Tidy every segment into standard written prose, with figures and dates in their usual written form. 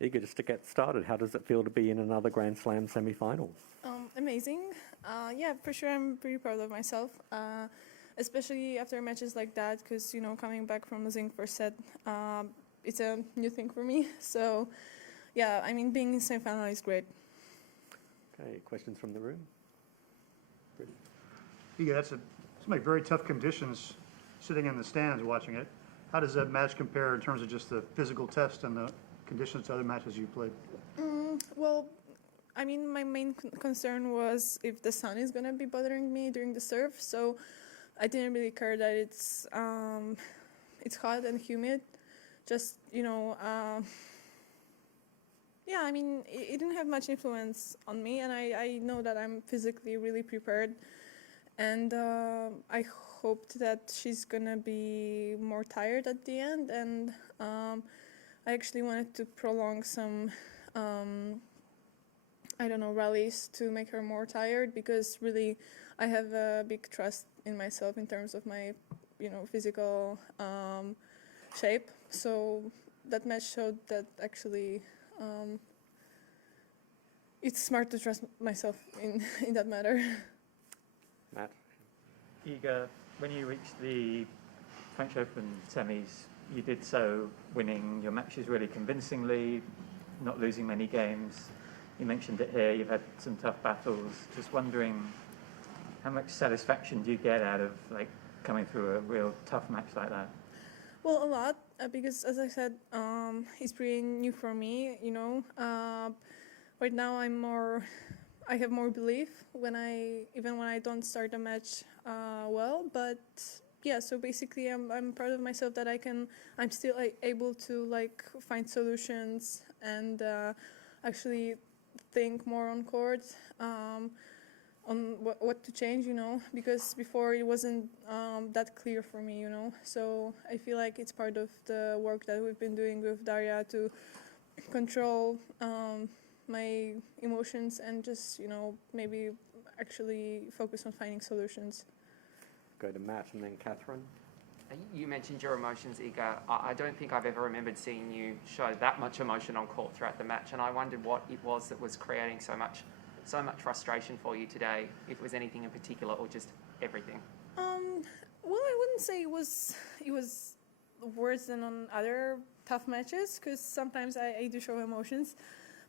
Iga, just to get started, how does it feel to be in another Grand Slam semi-final? Amazing. Yeah, for sure I'm pretty proud of myself, especially after matches like that, because, coming back from losing first set, it's a new thing for me. So, yeah, I mean, being in semi-final is great. Okay, questions from the room? Yeah, that's some like very tough conditions sitting in the stands watching it. How does that match compare in terms of just the physical test and the conditions to other matches you played? Well, I mean, my main concern was if the sun is going to be bothering me during the serve, so I didn't really care that it's hot and humid. Just, yeah, I mean, it didn't have much influence on me, and I know that I'm physically really prepared. And I hoped that she's gonna be more tired at the end, and I actually wanted to prolong some, rallies to make her more tired, because really I have a big trust in myself in terms of my, physical shape. So that match showed that actually it's smart to trust myself in that matter. Matt? Iga, when you reached the French Open semis, you did so winning your matches really convincingly, not losing many games. You mentioned it here, you've had some tough battles. Just wondering, how much satisfaction do you get out of coming through a real tough match like that? Well, a lot, because as I said, it's pretty new for me, Right now I have more belief even when I don't start a match well, but yeah, so basically I'm proud of myself that I'm still able to find solutions and actually think more on court, on what to change, because before it wasn't that clear for me, so I feel like it's part of the work that we've been doing with Daria to control my emotions and just, maybe actually focus on finding solutions. Go to Matt and then Catherine. You mentioned your emotions, Iga. I don't think I've ever remembered seeing you show that much emotion on court throughout the match, and I wondered what it was that was creating so much frustration for you today, if it was anything in particular or just everything. Well, I wouldn't say it was worse than on other tough matches, because sometimes I do show emotions.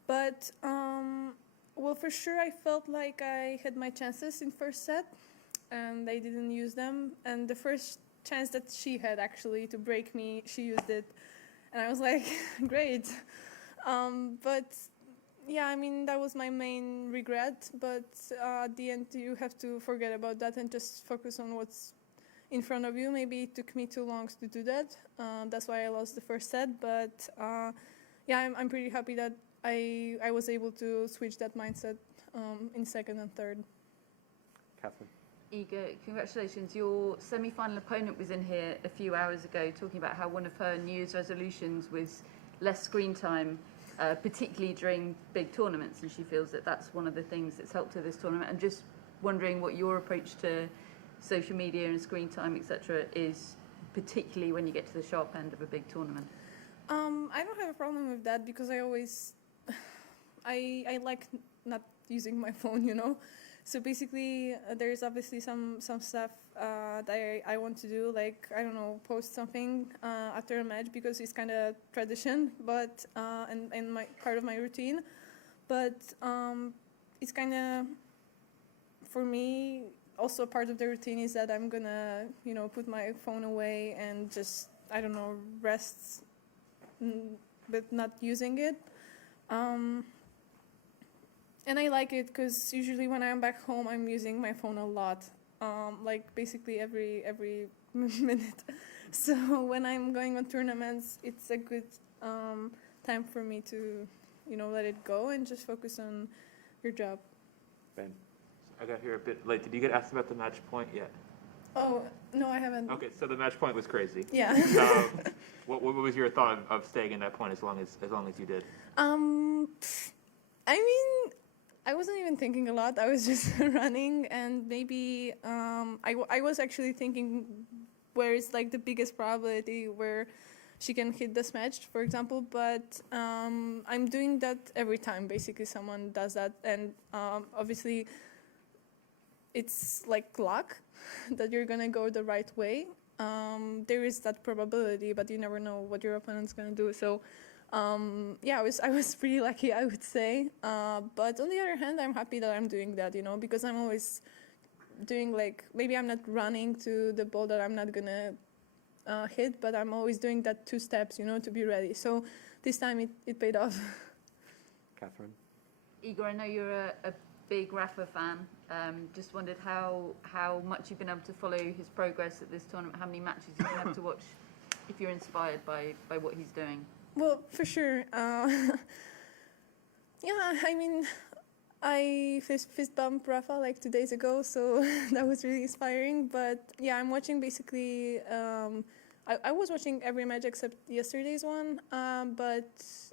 But, well, for sure I felt like I had my chances in first set, and I didn't use them. And the first chance that she had actually to break me, she used it. And I was like, great. But, yeah, I mean, that was my main regret. But at the end, you have to forget about that and just focus on what's in front of you. Maybe it took me too long to do that. That's why I lost the first set. But, yeah, I'm pretty happy that I was able to switch that mindset in second and third. Catherine? Iga, congratulations. Your semi-final opponent was in here a few hours ago talking about how one of her New Year's resolutions was less screen time, particularly during big tournaments, and she feels that that's one of the things that's helped her this tournament. I'm just wondering what your approach to social media and screen time, etc., is, particularly when you get to the sharp end of a big tournament. I don't have a problem with that, because I always I like not using my phone, So basically, there's obviously some stuff that I want to do, like, I don't know, post something after a match, because it's kind of tradition, but and my part of my routine. But it's kind of, for me, also part of the routine is that I'm gonna, put my phone away and just, I don't know, rest, but not using it. And I like it because usually when I'm back home, I'm using my phone a lot, basically every minute. So when I'm going on tournaments, it's a good time for me to, let it go and just focus on your job. Ben? I got here a bit late. Did you get asked about the match point yet? Oh, no, I haven't. Okay, so the match point was crazy. Yeah. What was your thought of staying in that point as long as you did? I mean, I wasn't even thinking a lot. I was just running, and maybe I was actually thinking where is the biggest probability where she can hit the smash, for example. But I'm doing that every time. Basically, someone does that, and obviously, it's like luck that you're gonna go the right way. There is that probability, but you never know what your opponent's gonna do. So, yeah, I was pretty lucky, I would say. But on the other hand, I'm happy that I'm doing that, because I'm always doing like, maybe I'm not running to the ball that I'm not gonna hit, but I'm always doing that 2 steps, to be ready. So this time it paid off. Catherine? Igor, I know you're a big Rafa fan. Just wondered how much you've been able to follow his progress at this tournament, how many matches you've been able to watch, if you're inspired by what he's doing. Well, for sure. Yeah, I mean, I fist bumped Rafa like 2 days ago, so that was really inspiring. But yeah, I'm watching basically. I was watching every match except yesterday's one, but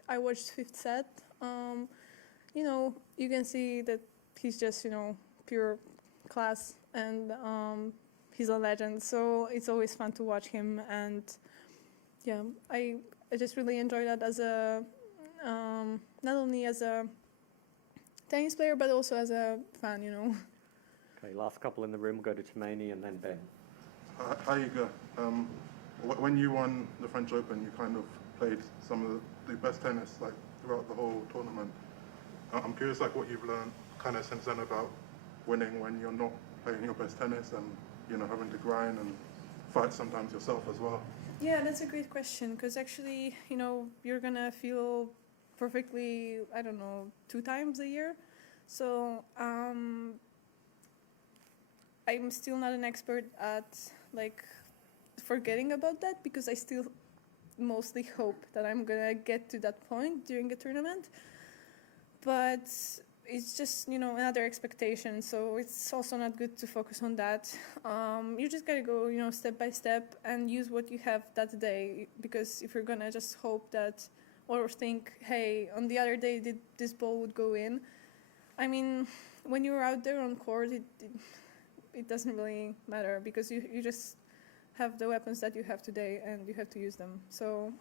I watched 5th set. You can see that he's just pure class, and he's a legend. So it's always fun to watch him, and yeah, I just really enjoy that as a not only as a tennis player, but also as a fan, Okay, last couple in the room, go to Tumaini and then Ben. Hi, Iga. When you won the French Open, you kind of played some of the best tennis throughout the whole tournament. I'm curious what you've learned kind of since then about winning when you're not playing your best tennis and having to grind and fight sometimes yourself as well. Yeah, that's a great question, because actually, you're gonna feel perfectly, 2 times a year. So I'm still not an expert at forgetting about that, because I still mostly hope that I'm gonna get to that point during a tournament. But it's just, another expectation. So it's also not good to focus on that. You just gotta go, step by step and use what you have that day. Because if you're gonna just hope that, or think, hey, on the other day this ball would go in. I mean, when you're out there on court, it doesn't really matter, because you just have the weapons that you have today and you have to use them. So,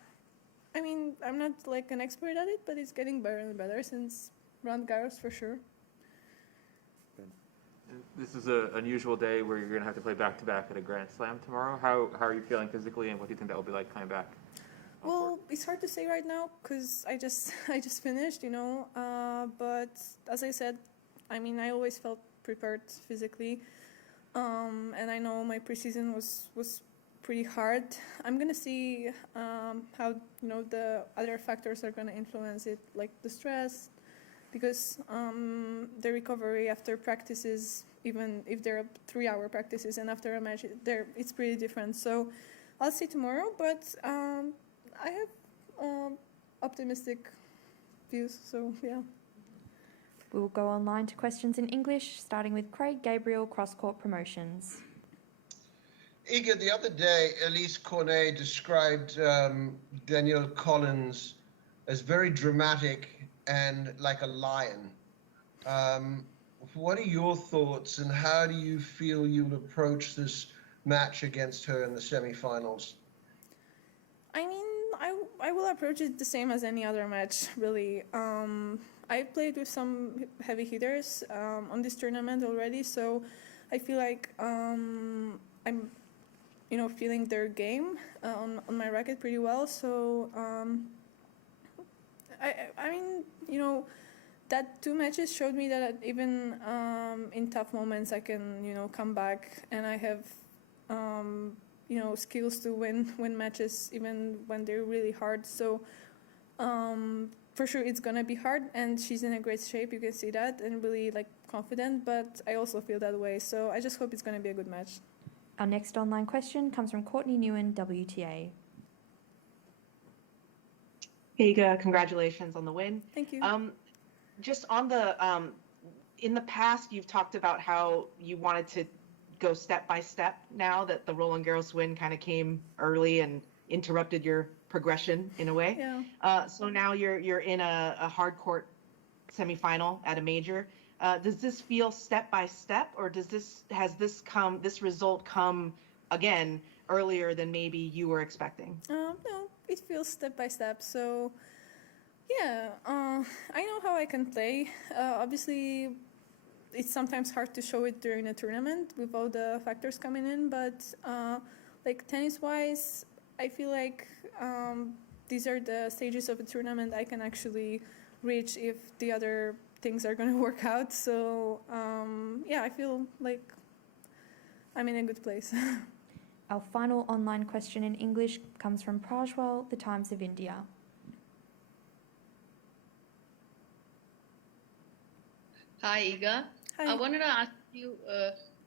I mean, I'm not an expert at it, but it's getting better and better since Roland Garros for sure. This is an unusual day where you're going to have to play back-to-back at a Grand Slam tomorrow. How are you feeling physically, and what do you think that will be like coming back? Well, it's hard to say right now because I just finished, but as I said, I mean, I always felt prepared physically, and I know my preseason was pretty hard. I'm gonna see how the other factors are gonna influence it, like the stress, because the recovery after practices, even if they're 3-hour practices and after a match, it's pretty different. So I'll see tomorrow, but I have optimistic views, so yeah. We'll go online to questions in English, starting with Craig Gabriel, Cross Court Promotions. Iga, the other day, Elise Cornet described Danielle Collins as very dramatic and like a lion. What are your thoughts, and how do you feel you'll approach this match against her in the semifinals? I mean, I will approach it the same as any other match, really. I played with some heavy hitters on this tournament already, so I feel like I'm, feeling their game on my racket pretty well. So I mean, that 2 matches showed me that even in tough moments I can, come back, and I have, skills to win matches even when they're really hard. So for sure it's gonna be hard, and she's in a great shape, you can see that, and really confident, but I also feel that way. So I just hope it's gonna be a good match. Our next online question comes from Courtney Newen, WTA. Iga, congratulations on the win. Thank you. Just on the, in the past, you've talked about how you wanted to go step by step now that the Roland Garros win kind of came early and interrupted your progression in a way. Yeah. So now you're in a hard court semifinal at a major. Does this feel step by step, or has this result come again earlier than maybe you were expecting? No, it feels step by step. So yeah, I know how I can play. Obviously, it's sometimes hard to show it during a tournament with all the factors coming in, but like tennis-wise, I feel like these are the stages of a tournament I can actually reach if the other things are going to work out. So yeah, I feel like I'm in a good place. Our final online question in English comes from Prajwal, The Times of India. Hi, Iga. Hi. I wanted to ask you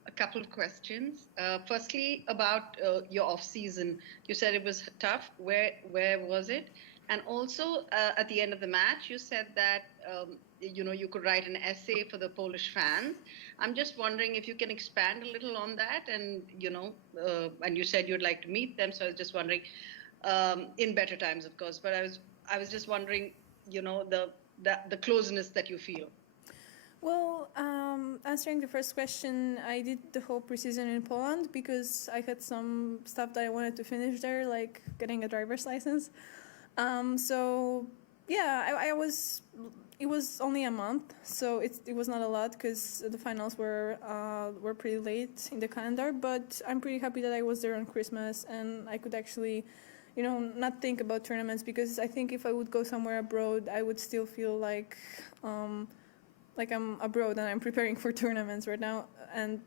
a couple of questions. Firstly, about your off season. You said it was tough. Where was it? And also, at the end of the match, you said that you could write an essay for the Polish fans. I'm just wondering if you can expand a little on that. And and you said you'd like to meet them. So I was just wondering, in better times, of course. But I was just wondering, the closeness that you feel. Well, answering the first question, I did the whole preseason in Poland because I had some stuff that I wanted to finish there, like getting a driver's license. So yeah, it was only a month, so it was not a lot because the finals were pretty late in the calendar. But I'm pretty happy that I was there on Christmas and I could actually, not think about tournaments, because I think if I would go somewhere abroad, I would still feel like I'm abroad and I'm preparing for tournaments right now, and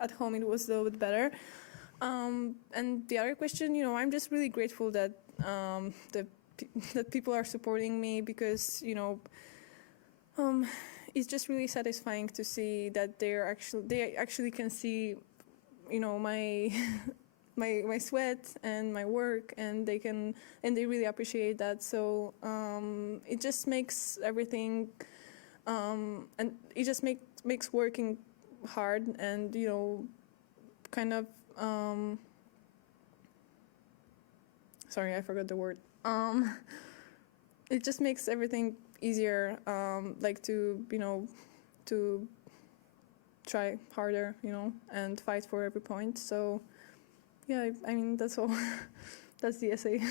at home it was a little bit better. And the other question, I'm just really grateful that that people are supporting me, because it's just really satisfying to see that they actually can see my my sweat and my work, and they really appreciate that. So it just makes everything. And it just makes working hard and, kind of, sorry, I forgot the word. It just makes everything easier, like to try harder, and fight for every point. So, yeah, I mean, that's all. That's the essay.